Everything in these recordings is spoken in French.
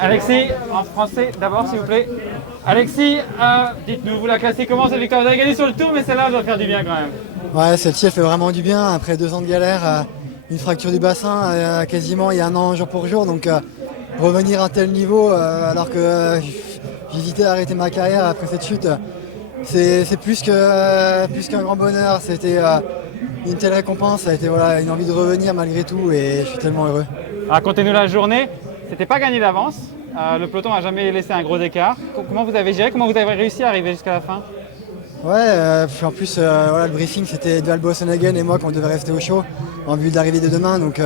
Alexis, en français d'abord s'il vous plaît. Alexis, dites-nous, vous la classez comment cette victoire? Vous avez gagné sur le tour, mais celle-là doit faire du bien quand même. Ouais, celle-ci elle fait vraiment du bien après 2 ans de galère, une fracture du bassin quasiment il y a 1 an jour pour jour, donc revenir à un tel niveau alors que j'hésitais à arrêter ma carrière après cette chute, c'est plus qu'un grand bonheur, c'était une telle récompense, ça a été voilà, une envie de revenir malgré tout et je suis tellement heureux. Racontez-nous la journée, c'était pas gagné d'avance, le peloton n'a jamais laissé un gros écart. Comment vous avez géré, comment vous avez réussi à arriver jusqu'à la fin? Ouais, puis en plus voilà, le briefing c'était Dual Boasson-Hagen et moi qu'on devait rester au chaud en vue de l'arrivée de demain, donc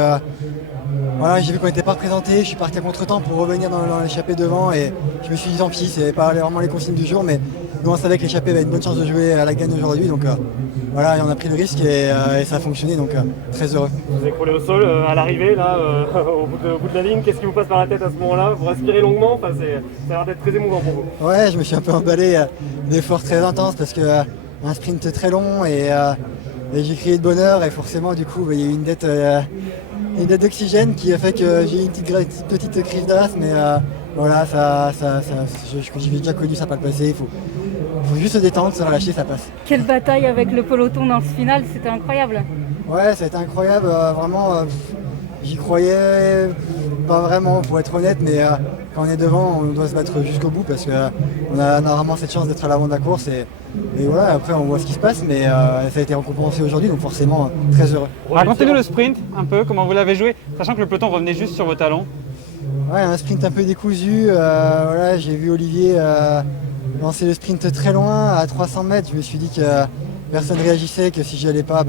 voilà, j'ai vu qu'on n'était pas représenté, je suis parti à contre-temps pour revenir dans l'échappée devant et je me suis dit tant pis, c'est pas vraiment les consignes du jour, mais nous on savait que l'échappée avait une bonne chance de jouer à la gagne aujourd'hui, donc voilà, et on a pris le risque et ça a fonctionné, donc très heureux. Vous écroulez au sol à l'arrivée, là, au bout de la ligne, qu'est-ce qui vous passe par la tête à ce moment-là? Vous respirez longuement, enfin, ça a l'air d'être très émouvant pour vous. Ouais, je me suis un peu emballé d'efforts très intenses parce que un sprint très long et j'ai crié de bonheur et forcément du coup il y a eu une dette d'oxygène qui a fait que j'ai eu une petite crise d'asthme, mais voilà, j'ai déjà connu, ça va pas le passer, il faut juste se détendre, se relâcher, ça passe. Quelle bataille avec le peloton dans ce final, c'était incroyable. Ouais, ça a été incroyable, vraiment, j'y croyais pas vraiment pour être honnête, mais quand on est devant, on doit se battre jusqu'au bout parce qu'on a rarement cette chance d'être à l'avant de la course et voilà, après on voit ce qui se passe, mais ça a été récompensé aujourd'hui, donc forcément très heureux. Racontez-nous le sprint un peu, comment vous l'avez joué, sachant que le peloton revenait juste sur vos talons. Ouais, un sprint un peu décousu, voilà, j'ai vu Olivier lancer le sprint très loin, à 300 mètres, je me suis dit que personne ne réagissait, que si j'y allais pas,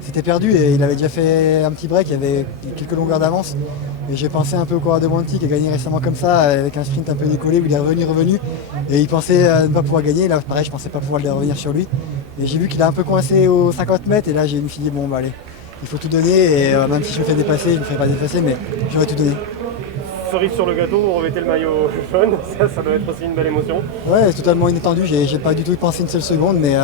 c'était perdu et il avait déjà fait un petit break, il y avait quelques longueurs d'avance. Et j'ai pensé un peu au coureur de Monti qui a gagné récemment comme ça, avec un sprint un peu décollé où il est revenu. Et il pensait ne pas pouvoir gagner. Là, pareil, je pensais pas pouvoir revenir sur lui. Et j'ai vu qu'il a un peu coincé aux 50 mètres. Et là, je me suis dit, bon, allez, il faut tout donner. Et même si je me fais dépasser, je ne me ferai pas dépasser, mais j'aurais tout donné. Cerise sur le gâteau, vous remettez le maillot jaune, ça doit être aussi une belle émotion. Ouais, totalement inattendu. J'ai pas du tout pensé une seule seconde, mais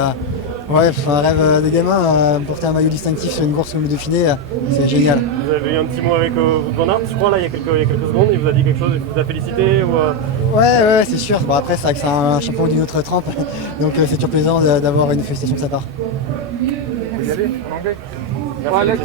ouais, un rêve de gamin, porter un maillot distinctif sur une course comme le Dauphiné, c'est génial. Vous avez eu un petit mot avec Wout van Aert, je crois, là, il y a quelques secondes, il vous a dit quelque chose, il vous a félicité ou Ouais, c'est sûr. Bon, après, c'est vrai que c'est un champion d'une autre trempe, donc c'est toujours plaisant d'avoir une félicitation de sa part. Vous y allez, en anglais? Merci.